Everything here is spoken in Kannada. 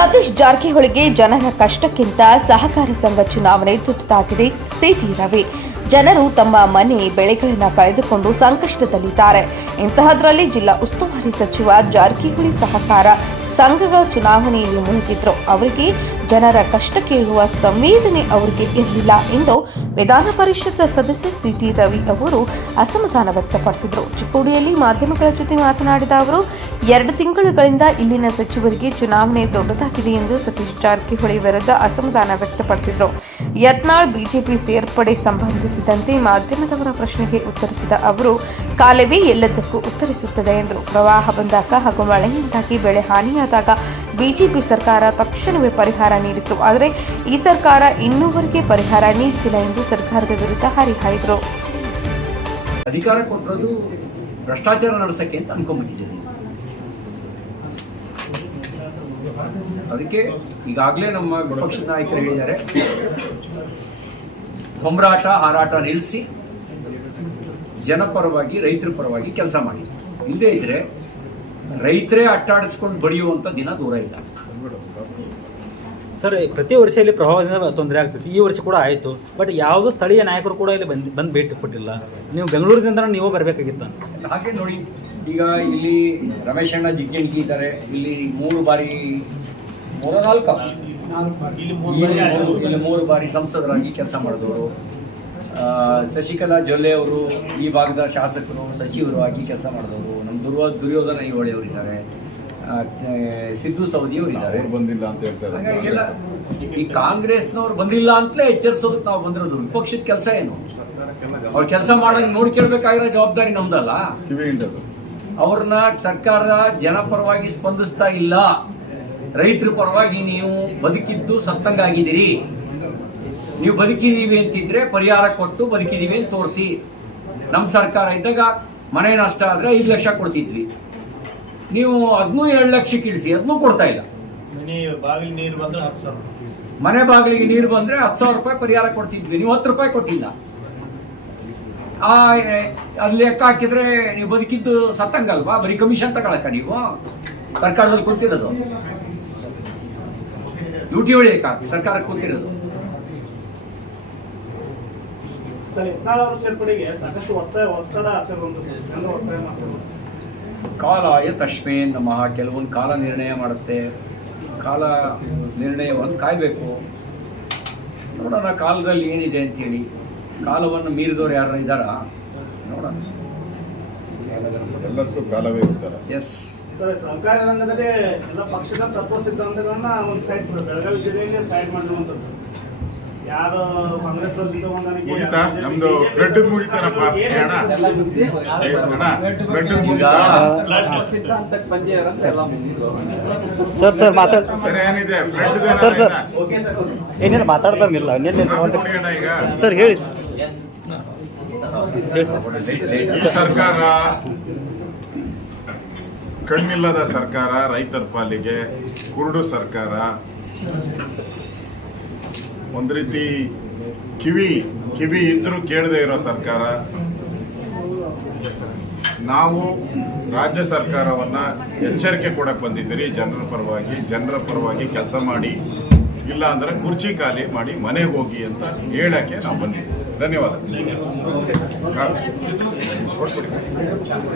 ಸತೀಶ್ ಜಾರಕಿಹೊಳಿಗೆ ಜನರ ಕಷ್ಟಕ್ಕಿಂತ ಸಹಕಾರಿ ಸಂಘ ಚುನಾವಣೆ ತುತ್ತಾಗಿದೆ. C T Ravi. ಜನರು ತಮ್ಮ ಮನೆ ಬೆಳೆಗಳನ್ನು ಕಳೆದುಕೊಂಡು ಸಂಕಷ್ಟದಲ್ಲಿದ್ದಾರೆ. ಇಂತಹದ್ರಲ್ಲಿ ಜಿಲ್ಲಾ ಉಸ್ತುವಾರಿ ಸಚಿವ ಜಾರಕಿಹೊಳಿ ಸಹಕಾರ ಸಂಘಗಳ ಚುನಾವಣೆಯಲ್ಲಿ ಮುಳುಗಿದ್ರು. ಅವರಿಗೆ ಜನರ ಕಷ್ಟ ಕೇಳುವ ಸಂವೇದನೆ ಅವರಿಗೆ ಇರಲಿಲ್ಲ ಎಂದು ವಿಧಾನ ಪರಿಷತ್ ಸದಸ್ಯ ಸಿಟಿ ರವಿ ಅವರು ಅಸಮಾಧಾನ ವ್ಯಕ್ತಪಡಿಸಿದರು. ಚಿಕ್ಕೋಡಿಯಲ್ಲಿ ಮಾಧ್ಯಮಗಳ ಜೊತೆ ಮಾತನಾಡಿದ ಅವರು, ಎರಡು ತಿಂಗಳುಗಳಿಂದ ಇಲ್ಲಿನ ಸಚಿವರಿಗೆ ಚುನಾವಣೆ ದೊಡ್ಡದಾಗಿದೆ ಎಂದು ಸತೀಶ್ ಜಾರಕಿಹೊಳಿ ವಿರುದ್ಧ ಅಸಮಾಧಾನ ವ್ಯಕ್ತಪಡಿಸಿದರು. ಯತ್ನಾಳ್ ಬಿಜೆಪಿ ಸೇರ್ಪಡೆ ಸಂಬಂಧಿಸಿದಂತೆ ಮಾಧ್ಯಮದವರ ಪ್ರಶ್ನೆಗೆ ಉತ್ತರಿಸಿದ ಅವರು, ಕಾಲವೇ ಎಲ್ಲದಕ್ಕೂ ಉತ್ತರಿಸುತ್ತದೆ ಎಂದರು. ಪ್ರವಾಹ ಬಂದಾಗ ಹಾಗೂ ಮಳೆಯಿಂದಾಗಿ ಬೆಳೆ ಹಾನಿಯಾದಾಗ ಬಿಜೆಪಿ ಸರ್ಕಾರ ತಕ್ಷಣವೇ ಪರಿಹಾರ ನೀಡಿತ್ತು. ಆದರೆ ಈ ಸರ್ಕಾರ ಇನ್ನೂವರೆಗೆ ಪರಿಹಾರ ನೀಡುತ್ತಿಲ್ಲ ಎಂದು ಸರ್ಕಾರದ ವಿರುದ್ಧ ಹರಿಹಾಯ್ದರು. ಅಧಿಕಾರ ಕೊಟ್ಟಿರೋದು ಭ್ರಷ್ಟಾಚಾರ ನಡೆಸಕ್ಕೆ ಅಂತ ಅನ್ಕೊಂಡ್ಬಿಟ್ಟಿದ್ದೀನಿ. ಅದಕ್ಕೆ ಈಗಾಗಲೇ ನಮ್ಮ ವಿಪಕ್ಷದ ನಾಯಕರು ಹೇಳಿದ್ದಾರೆ. ಹೊಂಬರಾಟ ಹಾರಾಟ ನಿಲ್ಲಿಸಿ ಜನಪರವಾಗಿ, ರೈತರ ಪರವಾಗಿ ಕೆಲಸ ಮಾಡಿ. ಇಲ್ಲದೇ ಇದ್ರೆ ರೈತರೇ ಅಟ್ಟಾಡಿಸ್ಕೊಂಡು ಬಡಿಯುವಂಥ ದಿನ ದೂರ ಇಲ್ಲ. ಸರ್ ಪ್ರತಿ ವರ್ಷ ಇಲ್ಲಿ ಪ್ರಭಾವದಿಂದ ತೊಂದರೆ ಆಗ್ತೈತಿ. ಈ ವರ್ಷ ಕೂಡ ಆಯಿತು. ಬಟ್ ಯಾವುದೋ ಸ್ಥಳೀಯ ನಾಯಕರು ಕೂಡ ಇಲ್ಲಿ ಬಂದು ಬಂದು ಭೇಟಿ ಕೊಟ್ಟಿಲ್ಲ. ನೀವು ಬೆಂಗಳೂರಿನಿಂದ ನೀವು ಬರಬೇಕಾಗಿತ್ತು? ಹಾಗೆ ನೋಡಿ ಈಗ ಇಲ್ಲಿ ರಮೇಶ್ ಅಣ್ಣ ಜಿಗ್ಗಣಿಗಿ ಇದ್ದಾರೆ. ಇಲ್ಲಿ ಮೂರು ಬಾರಿ ಮೂರ ನಾಲ್ಕು ಇಲ್ಲಿ ಮೂರು- ಇಲ್ಲಿ ಮೂರು ಬಾರಿ ಸಂಸದರಾಗಿ ಕೆಲಸ ಮಾಡಿದವರು. ಶಶಿಕಲಾ ಜೊಲ್ಲೆ ಅವರು ಈ ಭಾಗದ ಶಾಸಕರು ಸಚಿವರು ಆಗಿ ಕೆಲಸ ಮಾಡಿದವರು. ದುರ್ವ ದುರ್ಯೋಧನ ಇವಳಿಯವರಿದ್ದಾರೆ. ಸಿದ್ದು ಸೌದಿಯವರಿದ್ದಾರೆ ಬಂದಿಲ್ಲ ಅಂತ ಹೇಳ್ತಾರೆ ಈ ಕಾಂಗ್ರೆಸ್ನವ್ರು ಬಂದಿಲ್ಲ ಅಂತಲೇ ಎಚ್ಚರಿಸೋದಕ್ಕೆ ನಾವು ಬಂದಿರೋದು. ವಿಪಕ್ಷದ ಕೆಲಸ ಏನು? ಅವ್ರ ಕೆಲಸ ಮಾಡೋದು ನೋಡ್ಕೊಳ್ಬೇಕಾಗಿರೋ ಜವಾಬ್ದಾರಿ ನಮ್ದಲ್ಲ. ಅವ್ರನ್ನ ಸರ್ಕಾರ ಜನಪರವಾಗಿ ಸ್ಪಂದಿಸ್ತಾ ಇಲ್ಲ. ರೈತರ ಪರವಾಗಿ ನೀವು ಬದುಕಿದ್ದು ಸತ್ತಂಗಾಗಿದ್ದೀರಿ. ನೀವು ಬದುಕಿದ್ದೀವಿ ಅಂತಿದ್ರೆ ಪರಿಹಾರ ಕೊಟ್ಟು ಬದುಕಿದ್ದೀವಿ ಅಂತ ತೋರಿಸಿ. ನಮ್ಮ ಸರ್ಕಾರ ಇದ್ದಾಗ ಮನೆ ನಷ್ಟ ಆದರೆ ಐದು ಲಕ್ಷ ಕೊಡ್ತಿದ್ವಿ. ನೀವು ಅದನ್ನೂ ಎರಡು ಲಕ್ಷಕ್ಕೆ ಇಳಿಸಿ ಅದನ್ನೂ ಕೊಡ್ತಾ ಇಲ್ಲ. ಮನೆ ಬಾಗಿಲು ನೀರು ಬಂದ್ರೆ ಹತ್ತು ಸಾವಿರ ಮನೆ ಬಾಗಿಲಿಗೆ ನೀರು ಬಂದರೆ ಹತ್ತು ಸಾವಿರ ರೂಪಾಯಿ ಪರಿಹಾರ ಕೊಡ್ತಿದ್ವಿ. ನೀವು ಹತ್ತು ರೂಪಾಯಿ ಕೊಟ್ಟಿಲ್ಲ. ಆ ಅದು ಲೆಕ್ಕ ಹಾಕಿದ್ರೆ ನೀವು ಬದುಕಿದ್ದು ಸತ್ತಂಗಲ್ವಾ? ಬರೀ ಕಮಿಷನ್ ತಗೊಳಕ ನೀವು? ಸರ್ಕಾರದಲ್ಲಿ ಕೊಡ್ತಿರೋದು ಡ್ಯೂಟಿ ಹೊಳಿಯಕ ಸರ್ಕಾರಕ್ಕೆ ಕೂತಿರೋದು. ಅವರ ಸೇರ್ಪಡೆಗೆ ಸಾಕಷ್ಟು ಒತ್ತಾಯ ಒತ್ತಡ ಜನರು ಒತ್ತಾಯ ಮಾಡ್ತಾರೆ ಕಾಲಾಯ ತಶ್ಮೇ ನಮಃ. ಕೆಲವೊಂದು ಕಾಲ ನಿರ್ಣಯ ಮಾಡುತ್ತೆ. ಕಾಲ ನಿರ್ಣಯವನ್ನು ಕಾಯಬೇಕು. ನೋಡೋಣ ಕಾಲದಲ್ಲಿ ಏನಿದೆ ಅಂತೇಳಿ. ಕಾಲವನ್ನು ಮೀರಿದವ್ರು ಯಾರು ಇದ್ದಾರಾ? ನೋಡೋಣ. ಎಲ್ಲದಕ್ಕೂ ಕಾಲವೇ ಉತ್ತರ. ಎಸ್. ಸರ್ ಸಹಕಾರಿ ರಂಗದಲ್ಲಿ ಎಲ್ಲ ಪಕ್ಷದ ತತ್ವ ಸಿದ್ಧಾಂತಗಳನ್ನ ಒಂದು ಸೈಡ್ ಬೆಳಗಾವಿ ಜಿಲ್ಲೆಯಲ್ಲಿ ಸೈಡ್ ಮಾಡಿರುವಂಥದ್ದು ಯಾರು ಕಾಂಗ್ರೆಸ್ ಜೊತೆ ಹೊಂದಾಣಿಕೆ ಮುಗಿತಾ? ನಮ್ದು ಬ್ಲಡ್ ಮುಗಿತಾನಪ್ಪ. ಅಣ್ಣ ಬ್ಲಡ್ ಮುಗಿತಾ ಸರ್ ಸರ್ ಮಾತಾಡ್ ಸರ್ ಏನಿದೆ? Sir, sir. ಏನಿಲ್ಲ ಮಾತಾಡ್ತಾರಿಲ್ಲ ಈಗ. ಸರ್ ಹೇಳಿ ಈ ಸರ್ಕಾರ ಕಣ್ಣಿಲ್ಲದ ಸರ್ಕಾರ ರೈತರ ಪಾಲಿಗೆ ಕುರುಡು ಸರ್ಕಾರ. ಒಂದ್ ರೀತಿ ಕಿವಿ ಕಿವಿ ಇದ್ದರೂ ಕೇಳದೆ ಇರೋ ಸರ್ಕಾರ. ನಾವು ರಾಜ್ಯ ಸರ್ಕಾರವನ್ನ ಎಚ್ಚರಿಕೆ ಕೊಡಕ್ಕೆ ಬಂದಿದ್ದೀರಿ ಜನರ ಪರವಾಗಿ. ಜನರ ಪರವಾಗಿ ಕೆಲಸ ಮಾಡಿ ಇಲ್ಲ ಅಂದ್ರೆ ಕುರ್ಚಿ ಖಾಲಿ ಮಾಡಿ ಮನೆಗೆ ಹೋಗಿ ಅಂತ ಹೇಳಕ್ಕೆ ನಾವು ಬಂದಿದ್ದೀವಿ. ಧನ್ಯವಾದ.